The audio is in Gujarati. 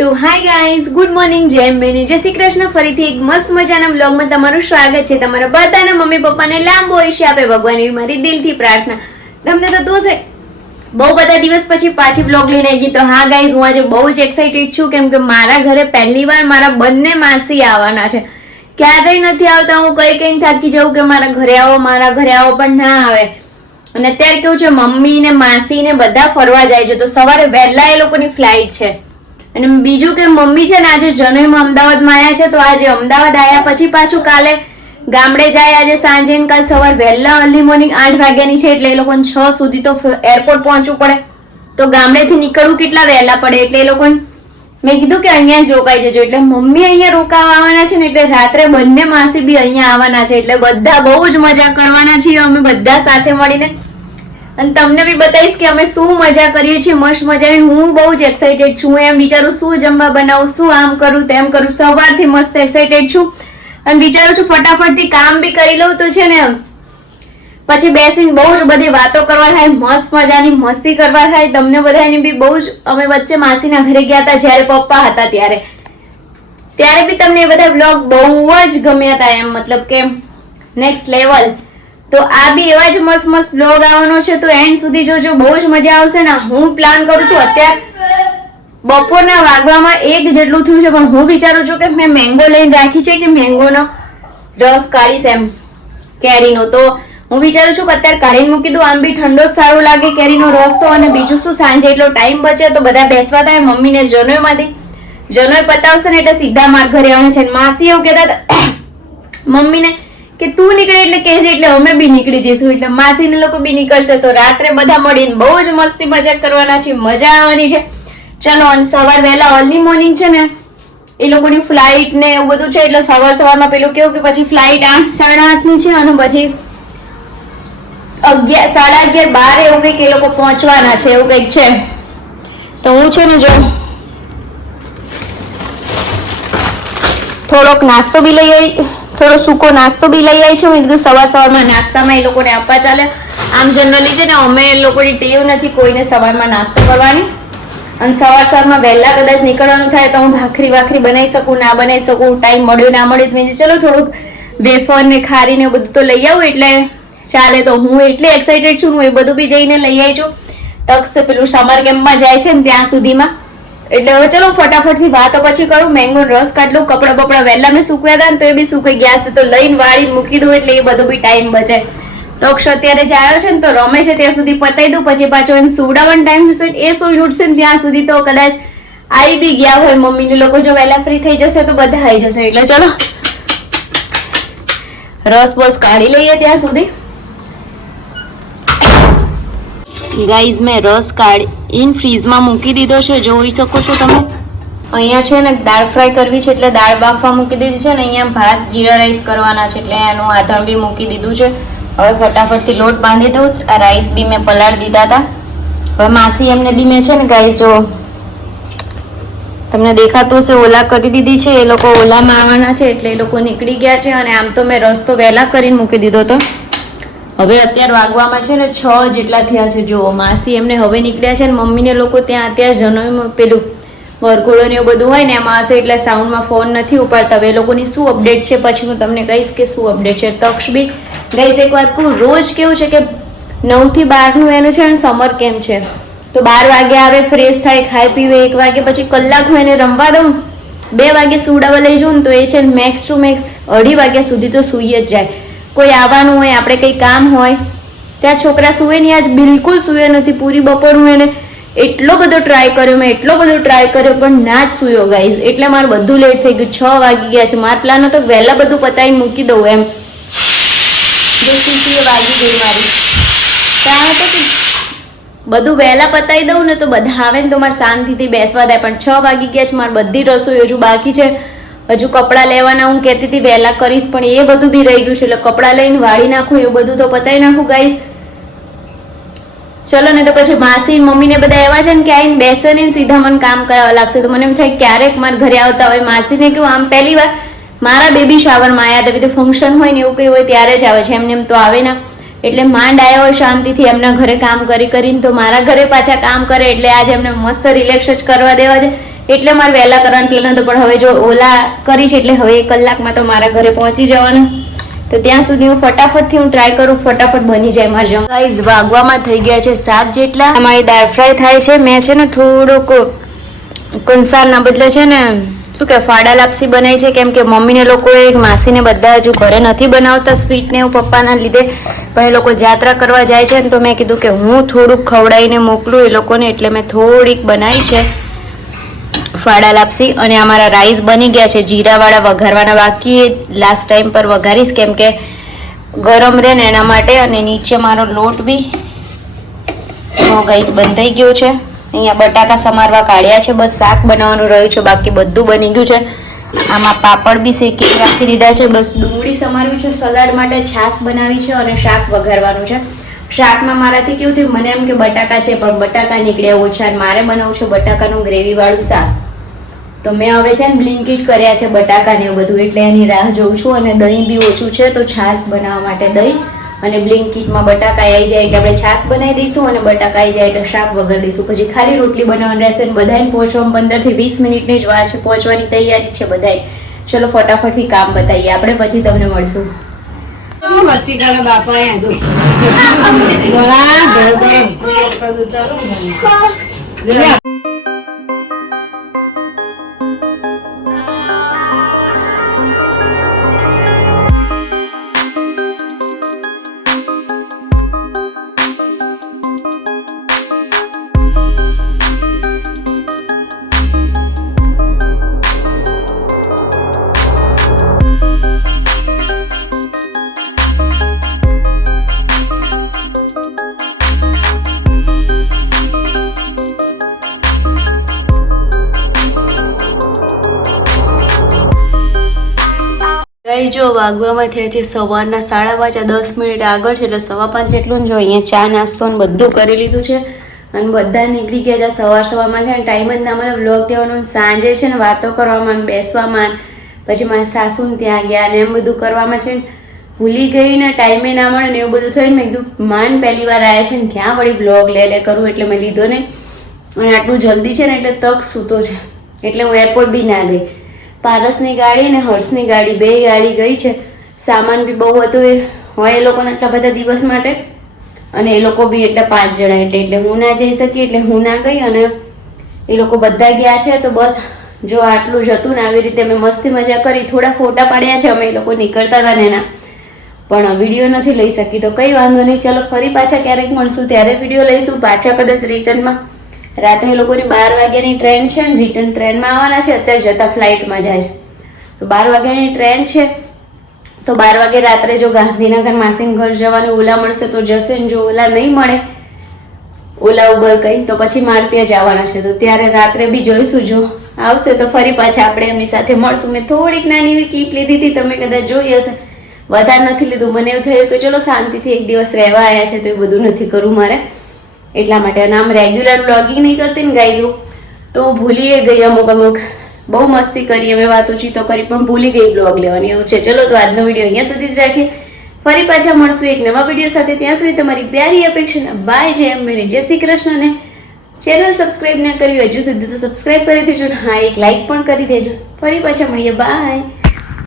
તો હાય ગાઈઝ, ગુડ મોર્નિંગ, જય મેની, જય શ્રી કૃષ્ણ. ફરીથી એક મસ્ત મજાના વ્લોગમાં તમારું સ્વાગત છે. તમારા બધાના મમ્મી પપ્પાને લાંબો આયુષ્ય આપે ભગવાન, એવી મારી દિલથી પ્રાર્થના. તમને તો છે બહુ બધા દિવસ પછી પાછી વ્લોગ લઈને આવી ગઈ. તો હા ગાઈઝ, હું આજે બહુ જ એક્સાઇટેડ છું, કેમ કે મારા ઘરે પહેલી વાર મારા બંને માસી આવવાના છે. ક્યારેય નથી આવતા. હું કઈ થાકી જાઉં કે મારા ઘરે આવો, પણ ના આવે. અને અત્યારે કેવું છે, મમ્મી ને માસી ને બધા ફરવા જાય છે, તો સવારે વહેલા એ લોકોની ફ્લાઇટ છે. અને બીજું કે મમ્મી છે ને આજે જનોઈમાં અમદાવાદમાં આવ્યા છે, તો આજે અમદાવાદ આવ્યા પછી પાછું કાલે ગામડે જાય. આજે સાંજે કાલ સવાર વહેલા અર્લી મોર્નિંગ 8 વાગ્યાની છે, એટલે એ લોકોને 6 સુધી તો એરપોર્ટ પહોંચવું પડે. તો ગામડેથી નીકળવું કેટલા વહેલા પડે, એટલે એ લોકોને મેં કીધું કે અહીંયા જ રોકાઈ જજો. એટલે મમ્મી અહીંયા રોકાવા આવવાના છે ને, એટલે રાત્રે બંને માસી બી અહીંયા આવવાના છે. એટલે બધા બહુ જ મજા કરવાના છીએ અમે બધા સાથે મળીને. અને તમને બી બતાવીશ કે અમે શું મજા કરીએ છીએ, મસ્ત મજા. હું બહુ જ એક્સાઇટેડ છું. એમ વિચારું શું જમવા બનાવું, શું આમ કરું તેમ કરું. સવારથી મસ્ત એક્સાઇટેડ છું અને વિચારું છું ફટાફટથી કામ બી કરી લઉં. તો છે ને પછી બેસીને બહુ જ બધી વાતો કરવા થાય, મસ્ત મજાની મસ્તી કરવા થાય. તમને બધાની બી બહુ જ, અમે વચ્ચે માસીના ઘરે ગયા હતા જ્યારે પપ્પા હતા ત્યારે બી તમને એ બધા બ્લોગ બહુ જ ગમ્યા હતા. એમ મતલબ કે નેક્સ્ટ લેવલ. તો આ બી એવા જ મસ્ત બ્લોગ આવવાનો છે, તો એન્ડ સુધી જોજો, બહુ જ મજા આવશે ને. હું પ્લાન કરું છું, અત્યારે બપોરના વાગવામાં 1 જેટલું થયું છે, પણ હું વિચારું છું કે મેં મેંગો લઈને રાખી છે, કે મેંગોનો રસ કાઢીશ એમ કેરીનો. તો હું વિચારું છું કે અત્યારે કાઢીને મૂકી દઉં, આમ બી ઠંડો જ સારો લાગે કેરીનો રસ તો. અને બીજું શું, સાંજે એટલો ટાઈમ બચે તો બધા બેસવા થાય. મમ્મીને જનોઈ પતાવશે ને એટલે સીધા માર ઘરે આવવાનું છે. માસી એવું કહેતા હતા મમ્મીને કે તું નીકળે એટલે કહેજે, એટલે અમે બી નીકળી જઈશું. એટલે માસીને લોકો બી નીકળશે, તો રાત્રે બધા મળીને બહુ જ મસ્તી મજાક કરવાના છે, મજા આવવાની છે. ચલો, અને સવાર વહેલા અર્લી મોર્નિંગ છે ને એ લોકોની ફ્લાઇટ ને એવું બધું છે, એટલે સવારમાં પેલું કેવું કે પછી ફ્લાઇટ 8, 8:30 ની છે, અને પછી 11, 11:30, 12 એવું કંઈક એ લોકો પહોંચવાના છે, એવું કંઈક છે. તો હું છે ને જો થોડોક નાસ્તો બી લઈ આવી, થોડો સૂકો નાસ્તો બી લઈ આવી છે. મેં કીધું સવારમાં નાસ્તામાં એ લોકોને આપવા ચાલે. આમ જનરલી છે ને અમે લોકોની ટેવ નથી કોઈને સવારમાં નાસ્તો કરવાની. અને સવારમાં વહેલા કદાચ નીકળવાનું થાય તો હું ભાખરી બનાવી શકું, ના બનાવી શકું, ટાઈમ મળ્યો ના મળ્યો, મેં ચલો થોડુંક વેફર ને ખારી ને બધું તો લઈ આવું એટલે ચાલે. તો હું એટલી એક્સાઇટેડ છું, હું એ બધું બી જઈને લઈ આવી છું. તક્ષ પેલું સમર કેમ્પમાં જાય છે ને ત્યાં સુધીમાં. એટલે હવે ચલો ફટાફટથી વાતો પછી કરું. મેંગો રસ કાઢલું, કપડા બપડા વહેલા મેં સૂકવ્યા હતા ને તો એ બી સુકાઈ ગયા છે, તો લઈને વાળીને મૂકી દઉં, એટલે એ બધું બી ટાઈમ બચે. તક્ષ અત્યારે જ આવ્યો છે ને, તો રમે છે ત્યાં સુધી પતાવી દઉં, પછી પાછો એને સુવડાવવાનો ટાઈમ થશે, એ સોઈ ઉઠશે ને ત્યાં સુધી તો કદાચ આવી બી ગયા હોય મમ્મીને લોકો. જો વહેલા ફ્રી થઈ જશે તો બધા આવી જશે. એટલે ચલો રસ બસ કાઢી લઈએ ત્યાં સુધી. ગાઈઝ, મેં રસ કાઢીને ફ્રીઝમાં મૂકી દીધો છે, જોઈ શકો છો તમે. અહીંયા છે ને દાળ ફ્રાય કરવી છે, એટલે દાળ બાફવા મૂકી દીધી છે. ને અહીંયા ભાત જીરા રાઈસ કરવાના છે, એટલે એનું આથણ બી મૂકી દીધું છે. હવે ફટાફટથી લોટ બાંધી દઉં. આ રાઈસ બી મેં પલાળી દીધા હતા. હવે માસી એમને બી મેં છે ને ગાઈઝ જો તમને દેખાતું હશે ઓલા કરી દીધી છે. એ લોકો ઓલામાં આવવાના છે, એટલે એ લોકો નીકળી ગયા છે. અને આમ તો મેં રસ્તો વહેલા કરીને મૂકી દીધો હતો. હવે અત્યારે વાગવામાં છે ને 6 જેટલા થયા છે. જુઓ, માસી એમને હવે નીકળ્યા છે, ને મમ્મીને લોકો ત્યાં અત્યારે જનોઈમાં પેલું વરઘોડો ને એવું બધું હોય ને એમાં હશે, એટલે સાઉન્ડમાં ફોન નથી ઉપાડતા. હવે એ લોકોની શું અપડેટ છે પછી હું તમને કહીશ કે શું અપડેટ છે. તક્ષ બી ગાઈઝ એક વાત કહું, રોજ કેવું છે કે 9 થી 12 નું એનું છે ને સમર કેમ્પ છે, તો 12 વાગે આવે, ફ્રેશ થાય, ખાઈ પીવે, 1 વાગે પછી કલાક હું એને રમવા દઉં, 2 વાગે સુવડાવવા લઈ જાઉં ને તો એ છે મેક્સ ટુ મેક્સ 2:30 વાગ્યા સુધી તો સૂઈ જ જાય. કોઈ આવવાનું હોય, આપણે કંઈ કામ હોય ત્યાં છોકરા સૂવે નહીં. આજ બિલકુલ સૂવે નથી. પૂરી બપોર હું એને એટલો બધો ટ્રાય કર્યો પણ ના જ સૂયો ગાઈઝ. એટલે મારે બધું લેટ થઈ ગયું. 6 વાગી ગયા છે. મારો પ્લાન હતો વહેલા બધું પતાવીને મૂકી દઉં એમ. કારણ કે બધું વહેલા પતાવી દઉં ને તો બધા આવે ને તો મારે શાંતિથી બેસવા થાય. પણ 6 વાગી ગયા છે. મારે બધી રસોઈ હજુ બાકી છે. હજુ કપડાં લેવાના હું કહેતી હતી વહેલા કરીશ, પણ એ બધું બી રહી ગયું છે. એટલે કપડાં લઈને વાળી નાખું, એવું બધું તો પતાવી નાખું ગાઈઝ. ચલો ને તો પછી માસી મમ્મી ને બધા એવા છે ને કે આવીને બેસે ને સીધા મને કામ કરાવવા લાગશે. તો મને એમ થાય ક્યારેક મારા ઘરે આવતા હોય. માસીને કેવું આમ પહેલી વાર મારા બેબી શાવરમાં આવ્યા હતા, ફંક્શન હોય ને એવું કંઈ હોય ત્યારે જ આવે છે, એમને એમ તો આવે ના. એટલે માંડ આવ્યા હોય શાંતિથી એમના ઘરે કામ કરીને, તો મારા ઘરે પાછા કામ કરે, એટલે આજે એમને મસ્ત રિલેક્સ જ કરવા દેવા છે. એટલે મારે વહેલા કરવાનું પ્લાન હતો, પણ હવે જો ઓલા કરી છે એટલે હવે 1 કલાકમાં તો મારા ઘરે પહોંચી જવાનું. તો ત્યાં સુધી હું ફટાફટથી ટ્રાય કરું, ફટાફટ બની જાય મારે જમવાનું. ગાઈઝ વાગવામાં થઈ ગયા છે 7 જેટલા. અમારી દાળ ફ્રાય થાય છે. મેં છે ને થોડુંક કંસારના બદલે છે ને શું કે ફાડા લાપસી બનાવી છે, કેમ કે મમ્મીને લોકોએ માસીને બધા હજુ ઘરે નથી બનાવતા સ્વીટ ને એવું પપ્પાના લીધે, પણ એ લોકો જાત્રા કરવા જાય છે ને તો મેં કીધું કે હું થોડુંક ખવડાવીને મોકલું એ લોકોને, એટલે મેં થોડીક બનાવી છે ફાડા લાપસી. અને અમારા રાઈસ બની ગયા છે, જીરાવાળા વઘારવાના બાકી, લાસ્ટ ટાઈમ પર વઘારીશ કેમ કે ગરમ રહે ને એના માટે. અને નીચે મારો લોટ બી ગાઈસ બંધાઈ ગયો છે. અહીંયા બટાકા સમારવા કાઢ્યા છે, બસ શાક બનાવવાનું રહ્યું છે, બાકી બધું બની ગયું છે. આમાં પાપડ બી શેકી રાખી દીધા છે, બસ ડુંગળી સમારવી છે સલાડ માટે, છાશ બનાવી છે અને શાક વઘારવાનું છે. શાકમાં મારાથી કેવું થયું, મને એમ કે બટાકા છે પણ બટાકા નીકળ્યા ઓછા, મારે બનાવવું છે બટાકાનું ગ્રેવીવાળું શાક. તો મેં હવે છે ને બ્લિંકિટ કર્યા છે બટાકા ને એવું બધું, એટલે એની રાહ જોઉં છું. અને દહીં બી ઓછું છે તો છાશ બનાવવા માટે દહીં, અને બ્લિંકિટમાં બટાકા આવી જાય એટલે આપણે છાશ બનાવી દઈશું, અને બટાકા આવી જાય એટલે શાક વઘારી દઈશું. પછી ખાલી રોટલી બનાવવાની રહેશે. અને બધાને પહોંચવામાં 15 થી 20 મિનિટની જ વાર છે, પહોંચવાની તૈયારી છે બધાય. ચલો ફટાફટથી કામ બતાવીએ આપણે, પછી તમને મળશું. મસ્તી કરે બાપા જો વાગવામાં થયા છે સવારના 5:30, 10 મિનિટ આગળ છે, એટલે 5:15 જેટલું જો અહીંયા ચા નાસ્તો ને બધું કરી લીધું છે. અને બધા નીકળી ગયા હતા સવારમાં છે ને ટાઈમ જ ના મને વ્લોગ લેવાનો. સાંજે છે ને વાતો કરવામાં, બેસવામાં, પછી મારા સાસુને ત્યાં ગયા ને એમ બધું કરવામાં છે ને ભૂલી ગઈ ને ટાઈમે ના મળે ને એવું બધું થયું. મેં કીધું માંડ પહેલી વાર આવ્યા છે ને ક્યાં વળી વ્લોગ લે કરું, એટલે મેં લીધો નહીં. અને આટલું જલ્દી છે ને એટલે તક સૂતો છે, એટલે હું એરપોર્ટ બી ના ગઈ. પારસની ગાડી ને હર્ષની ગાડી, 2 ગાડી ગઈ છે. સામાન બી બહુ હતો હોય એ લોકોને આટલા બધા દિવસ માટે, અને એ લોકો બી એટલે 5 જણા, એટલે હું ના જઈ શકી, એટલે હું ના ગઈ. અને એ લોકો બધા ગયા છે. તો બસ જો આટલું જ હતું ને આવી રીતે મેં મસ્તી મજા કરી. થોડા ફોટા પાડ્યા છે અમે એ લોકો નીકળતા હતા ને એના, પણ વિડીયો નથી લઈ શકી. તો કંઈ વાંધો નહીં, ચલો ફરી પાછા ક્યારેક મળશું ત્યારે વિડીયો લઈશું. પાછા કદાચ રિટર્નમાં રાત્રે લોકોની 12 વાગ્યાની ટ્રેન છે ને, રિટર્ન ટ્રેનમાં આવવાના છે. અત્યારે જતા ફ્લાઇટમાં જાય છે, તો 12 વાગ્યાની ટ્રેન છે. તો 12 વાગે રાત્રે જો ગાંધીનગર માસીન ઘર જવાનું ઓલા મળશે તો જશે ને, જો ઓલા નહીં મળે, ઓલા ઉબર કંઈ, તો પછી મારે ત્યાં જવાના છે. તો ત્યારે રાત્રે બી જોઈશું, જો આવશે તો ફરી પાછા આપણે એમની સાથે મળશું. મેં થોડીક નાની એવી ક્લિપ લીધી હતી, તમે કદાચ જોઈ હશે, વધારે નથી લીધું. મને એવું થયું કે ચલો શાંતિથી એક દિવસ રહેવા આવ્યા છે તો એ બધું નથી કરવું મારે, એટલા માટે. અને આમ રેગ્યુલર વ્લોગિંગ નહીં કરતી ને ગાઈઝ, તો ભૂલી ગઈ અમુક બહુ મસ્તી કરી, અમે વાતોચીતો કરી, પણ ભૂલી ગઈ બ્લોગ લેવાની, એવું છે. ચલો તો આજનો વિડીયો અહીંયા સુધી જ રાખીએ, ફરી પાછા મળશું એક નવા વિડીયો સાથે. ત્યાં સુધી તમારી પ્યારી અપેક્ષા, બાય. જય શ્રી કૃષ્ણ. ને ચેનલ સબસ્ક્રાઈબ ના કરી હજુ સુધી તો સબસ્ક્રાઈબ કરી દેજો, હા એક લાઈક પણ કરી દેજો. ફરી પાછા મળીએ, બાય.